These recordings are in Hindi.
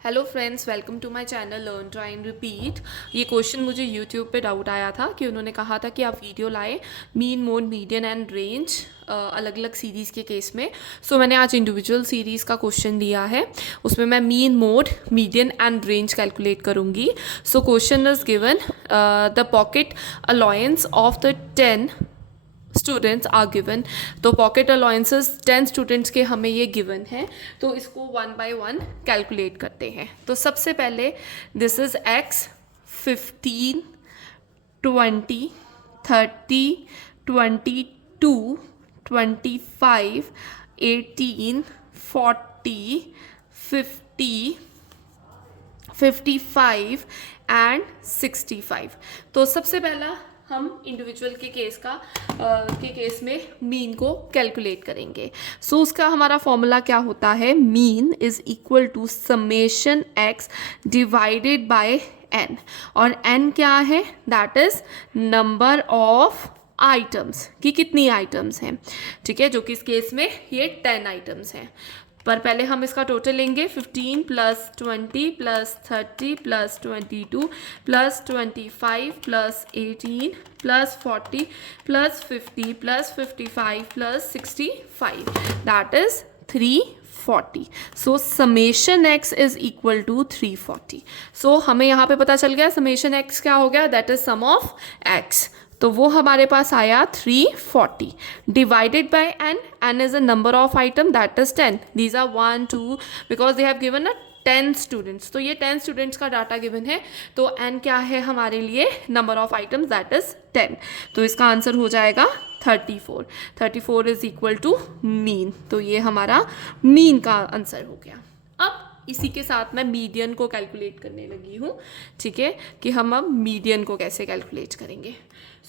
Hello friends, welcome to my channel learn try and repeat. ये क्वेश्चन मुझे यूट्यूब पे डाउट आया था कि उन्होंने कहा था कि आप वीडियो लाए mean, mode, median and range अलग अलग सीरीज़ के केस में। सो मैंने आज इंडिविजुअल सीरीज़ का क्वेश्चन लिया है, उसमें मैं mean, mode, median and range calculate करूँगी। So question is given the pocket allowance of the 10 students are given. तो पॉकेट अलाउंसेस 10 स्टूडेंट्स के हमें ये गिवन है, तो इसको वन बाय वन कैलकुलेट करते हैं। तो सबसे पहले दिस इज एक्स, 15, 20, 30, 22, 25, 18, 40, 50, 55 एंड 65। तो सबसे पहला हम इंडिविजुअल के केस में मीन को कैलकुलेट करेंगे। सो उसका हमारा फॉर्मूला क्या होता है, mean is equal to summation x divided by n. और एन क्या है, that is number of items, कि कितनी आइटम्स हैं, ठीक है, जो कि इस केस में ये 10 आइटम्स हैं। पर पहले हम इसका टोटल लेंगे, 15 plus 20 plus 30 plus 22 plus 25 plus 18 plus 40 plus 50 plus 55 plus 65, that is 340। So summation x is equal to 340। So हमें यहाँ पे पता चल गया समेशन एक्स क्या हो गया, that is sum of x. तो वो हमारे पास आया 340 divided by n. N is a number of item, that is 10। These are 1 2 because they have given a 10 students. तो ये 10 स्टूडेंट्स का डाटा गिवन है, तो एन क्या है हमारे लिए, number of items, that is 10। तो इसका आंसर हो जाएगा 34। 34 इज इक्वल टू मीन। तो ये हमारा मीन का आंसर हो गया। अब इसी के साथ मैं मीडियन को कैलकुलेट करने लगी हूँ, ठीक है, कि हम अब मीडियन को कैसे कैलकुलेट करेंगे।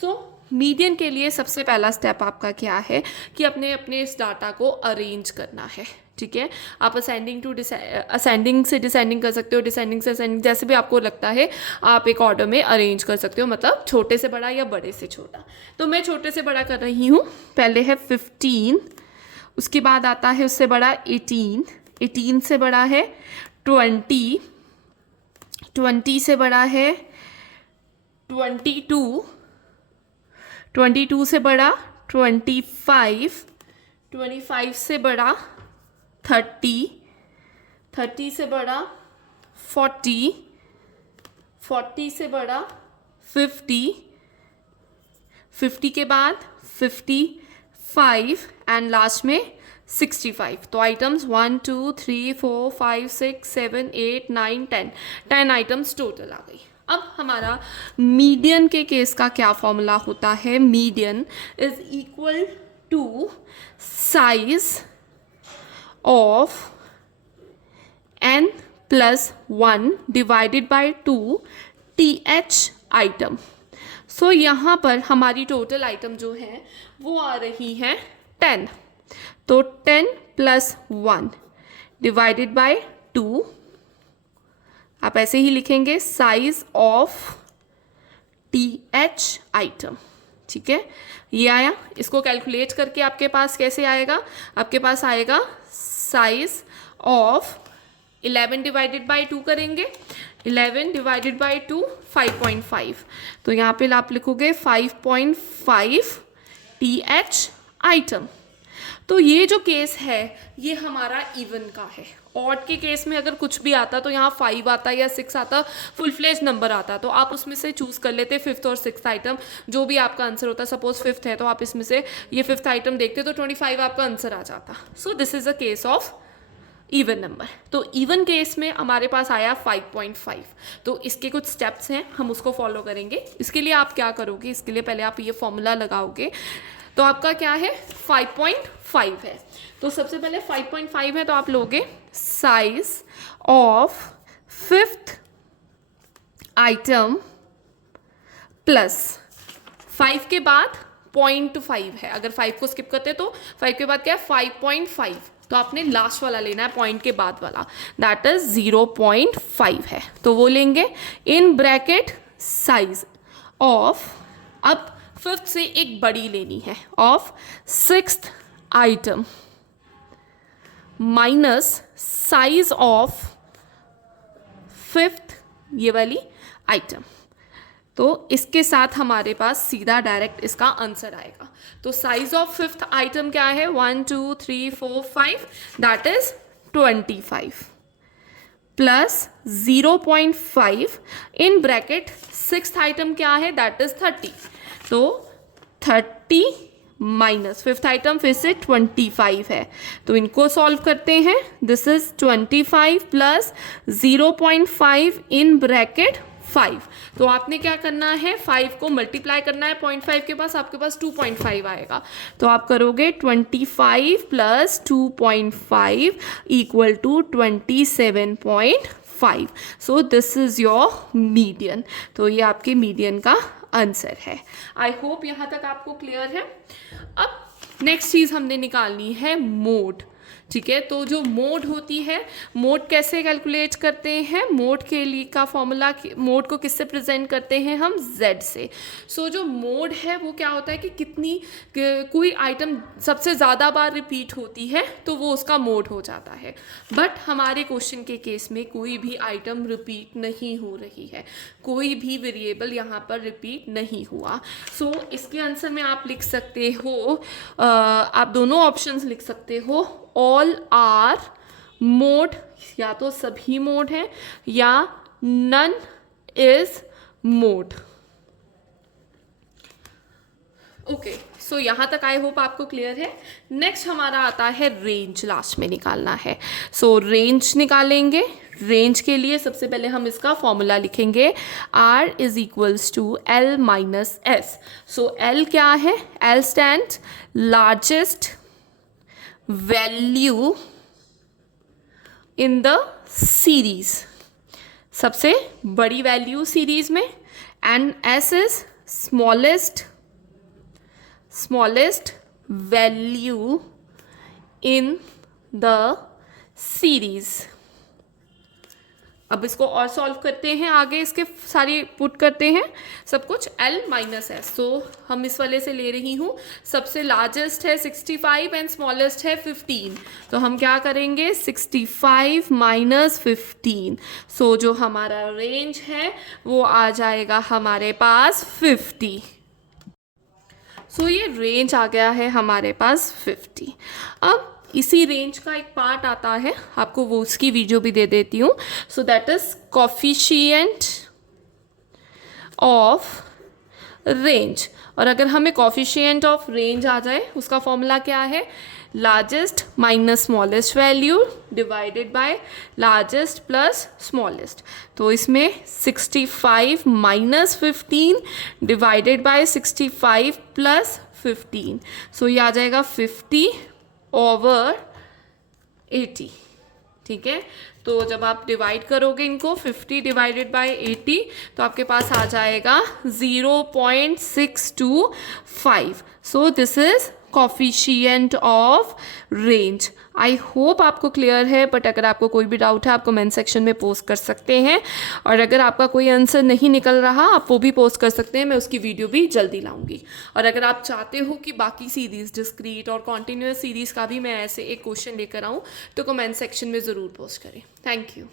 सो मीडियन के लिए सबसे पहला स्टेप आपका क्या है कि अपने अपने इस डाटा को अरेंज करना है, ठीक है। आप असेंडिंग से डिसेंडिंग कर सकते हो, डिसेंडिंग से असेंडिंग, जैसे भी आपको लगता है आप एक ऑर्डर में अरेंज कर सकते हो, मतलब छोटे से बड़ा या बड़े से छोटा। तो मैं छोटे से बड़ा कर रही हूँ। पहले है 15, उसके बाद आता है उससे बड़ा 18, 18 से बड़ा है 20, 20 से बड़ा है 22, 22 से बड़ा 25, 25 से बड़ा 30, 30 से बड़ा 40, 40 से बड़ा 50, 50 के बाद 55 एंड लास्ट में 65। तो आइटम्स 1 2 3 4 5 6 7 8 9 10, 10 आइटम्स टोटल आ गई। अब हमारा मीडियन के केस का क्या फॉर्मूला होता है, median is equal to size of n plus 1 divided by 2 th item. So यहाँ पर हमारी टोटल आइटम जो है वो आ रही है 10। तो 10 प्लस 1 डिवाइडेड बाय 2, आप ऐसे ही लिखेंगे साइज ऑफ th आइटम, ठीक है। ये आया, इसको कैलकुलेट करके आपके पास कैसे आएगा, आपके पास आएगा साइज ऑफ 11 डिवाइडेड बाय 2 करेंगे, 11 डिवाइडेड बाय 2 5.5। तो यहाँ पे आप लिखोगे 5.5 th आइटम। तो ये जो केस है ये हमारा इवन का है। ऑड के केस में अगर कुछ भी आता तो यहाँ 5 आता या 6 आता, फुल फ्लेज नंबर आता, तो आप उसमें से चूज कर लेते 5th और 6th आइटम, जो भी आपका आंसर होता। सपोज 5th है तो आप इसमें से ये 5th आइटम देखते तो 25 आपका आंसर आ जाता। सो this is a case of even number. तो इवन केस में हमारे पास आया 5.5। तो इसके कुछ स्टेप्स हैं, हम उसको फॉलो करेंगे। इसके लिए आप क्या करोगे, इसके लिए पहले आप ये फॉर्मूला लगाओगे। तो आपका क्या है, 5.5 है। तो सबसे पहले 5.5 है तो आप लोगे size of 5th item plus 5 के बाद 0.5 है। अगर 5 को स्किप करते तो 5 के बाद क्या है 5.5, तो आपने लास्ट वाला लेना है पॉइंट के बाद वाला, दैट इज 0.5 है। तो वो लेंगे इन ब्रैकेट साइज ऑफ, अब 5th से एक बड़ी लेनी है, of 6th item minus size of fifth ये वाली आइटम। तो इसके साथ हमारे पास सीधा डायरेक्ट इसका आंसर आएगा। तो साइज ऑफ फिफ्थ आइटम क्या है, 1 2 3 4 5, that is 25 plus 0.5 in bracket sixth item क्या है, दैट इज 30। तो 30 माइनस फिफ्थ आइटम फिर से 25 है, तो इनको सॉल्व करते हैं। This is 25 plus 0.5 in bracket 5। तो आपने क्या करना है, 5 को मल्टीप्लाई करना है 0.5 के पास, आपके पास 2.5 आएगा। तो आप करोगे 25 plus 2.5 equal to 27.5। So this is your median. तो ये आपके मीडियन का आंसर है। आई होप यहाँ तक आपको क्लियर है। अब नेक्स्ट चीज़ हमने निकालनी है मोड। ठीक है, तो जो मोड होती है, मोड कैसे कैलकुलेट करते हैं, मोड के लिए का फॉर्मूला, मोड को किससे प्रेजेंट करते हैं हम, z से। सो जो मोड है वो क्या होता है कि कितनी कोई आइटम सबसे ज़्यादा बार रिपीट होती है तो वो उसका मोड हो जाता है। बट हमारे क्वेश्चन के केस में कोई भी आइटम रिपीट नहीं हो रही है, कोई भी वेरिएबल यहाँ पर रिपीट नहीं हुआ। सो इसके आंसर में आप लिख सकते हो, आप दोनों ऑप्शंस लिख सकते हो, ऑल आर मोड, या तो सभी मोड है, या नन इज मोड। ओके, सो यहाँ तक आई होप आपको क्लियर है। नेक्स्ट हमारा आता है रेंज, लास्ट में निकालना है। सो रेंज निकालेंगे। रेंज के लिए सबसे पहले हम इसका फॉर्मूला लिखेंगे, R is equals to L minus S। So L क्या है, L stand largest value in the series, सबसे बड़ी वैल्यू सीरीज में, and S is smallest value in the series. अब इसको और सॉल्व करते हैं, आगे इसके सारी पुट करते हैं सब कुछ, L माइनस S। तो हम इस वाले से ले रही हूँ, सबसे लार्जेस्ट है 65 एंड स्मॉलेस्ट है 15। तो हम क्या करेंगे, 65 माइनस 15। सो जो हमारा रेंज है वो आ जाएगा हमारे पास 50। सो ये रेंज आ गया है हमारे पास 50। अब इसी रेंज का एक पार्ट आता है, आपको वो उसकी वीडियो भी दे देती हूँ। So that is coefficient of range. और अगर हमें कोफिशिएंट ऑफ रेंज आ जाए, उसका फॉर्मूला क्या है, largest minus smallest value divided by largest plus smallest. तो इसमें 65 माइनस 15 डिवाइडेड बाय 65 प्लस 15। सो ये आ जाएगा 50 ओवर 80। ठीक है, तो जब आप डिवाइड करोगे इनको 50 डिवाइडेड बाय 80, तो आपके पास आ जाएगा 0.625। सो this is coefficient of range. I hope आपको क्लियर है, बट अगर आपको कोई भी डाउट है आप कमेंट सेक्शन में पोस्ट कर सकते हैं, और अगर आपका कोई आंसर नहीं निकल रहा आप वो भी पोस्ट कर सकते हैं, मैं उसकी वीडियो भी जल्दी लाऊंगी। और अगर आप चाहते हो कि बाकी सीरीज़, डिस्क्रीट और कॉन्टिन्यूअस सीरीज़ का भी मैं ऐसे एक क्वेश्चन लेकर आऊँ, तो कमेंट सेक्शन में ज़रूर पोस्ट करें। Thank you.